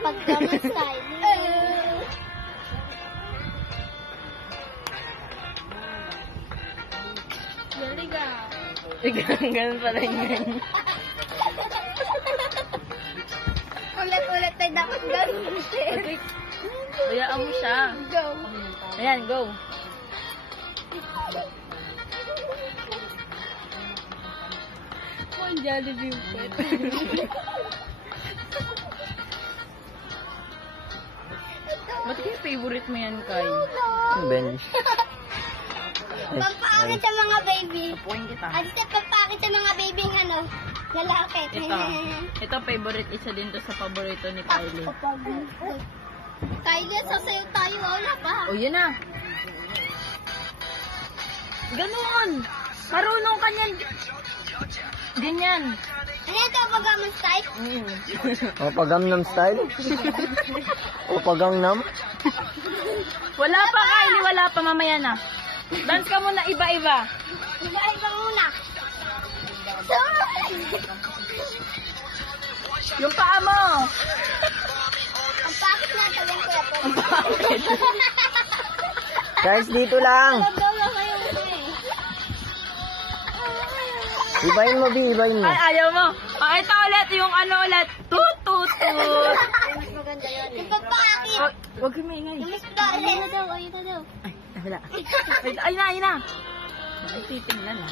Pagkamas tayo. Galing ka. Ganun pala yun. Ulit-ulit tayo dapat gawin. Okay. Hayaan mo siya. Go. Ayan, go. One Jollibee pet. Ba't kaya favorite mo yan, Kai? Bench. Pampakit sa mga baby. Tapuin kita. At pampakit sa mga baby ng ano, lalaki. Ito favorite, isa din to sa paborito ni Kylie. Kylie, sasayaw tayo. Wala pa. O, yun na. Ganon. Marunong ka niyan. Ganyan. Ano ito, pag-gaman style? O, pag-Gangnam style? O, pag-Gangnam? Wala pa, Kylie. Wala pa. Mamaya na. Dance ka muna. Iba-iba. Iba-iba muna. Yung paa mo. Ang pakit na, tawin ko na po. Guys, dito lang. Ibahin mo, Bi. Ibahin mo. Ay, ayaw mo. Pakita ulit yung ano ulit. Tut, tut, tut. Yung pagpakit. Huwag kang maingay. Yung mas pare. Ayun na daw, ayun na daw. Ay, wala. Ay na, ay na. Ay, titingnan ha.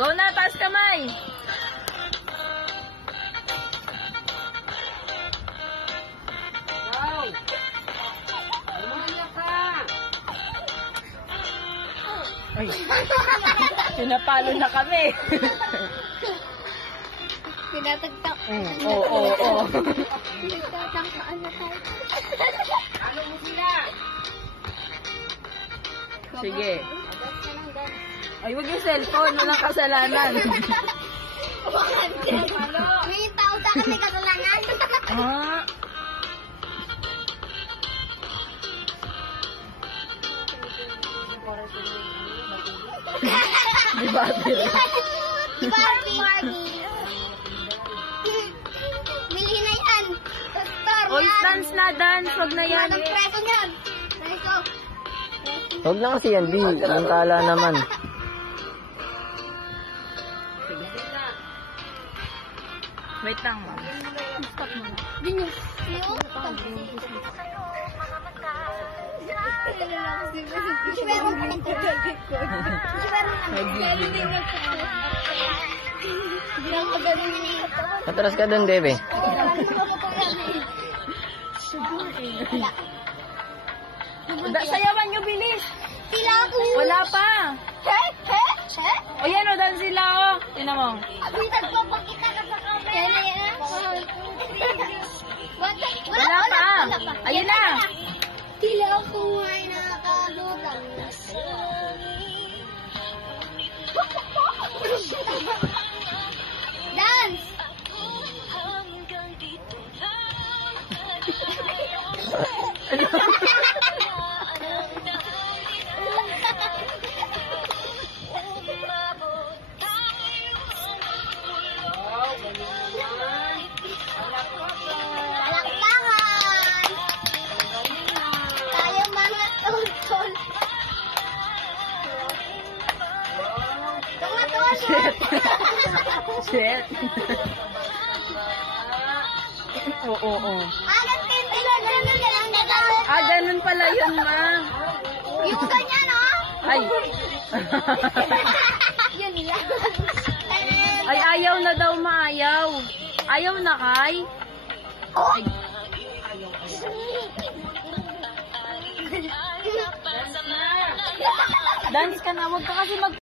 Go na, taas kamay. Go. Lumaya ka. Ay, pinapalo na kami. Pinatagtak. Oo. Pinatagtakaan na tayo. Ano mo sila? Sige. Ay, wag yung cellphone. Walang kasalanan. May tao sa kasi kasalanan. Ah. Di ba? Barbie. Bilhin na yan. Pastor Oy, dance na, dance. Wag na yan. Anong preso niyan? Preso. Huwag na kasi yan, Bi. Antala naman. Wait lang, ma'am. Stop muna. Binyos. Atras ka dun, Bebe. Sayawan nyo, bilis. Sila ako. Wala pa. He? O yan, o, dance sila, o. Tinan mo. Abi, nagpapakita ka sa camera. Yan. Wala pa. Ayun na. Sila ako ay nakalulang. Dance! Palakpakan! Tayo mga tol-tol. Tumatol! Shit. Oo. Ah, ganun pala yun, ma. Yung ganyan, oh! Ay. Yun lang. Ay, ayaw na daw, ma. Ayaw. Ayaw na, Kai. Ay. Dance ka na. Huwag ka kasi mag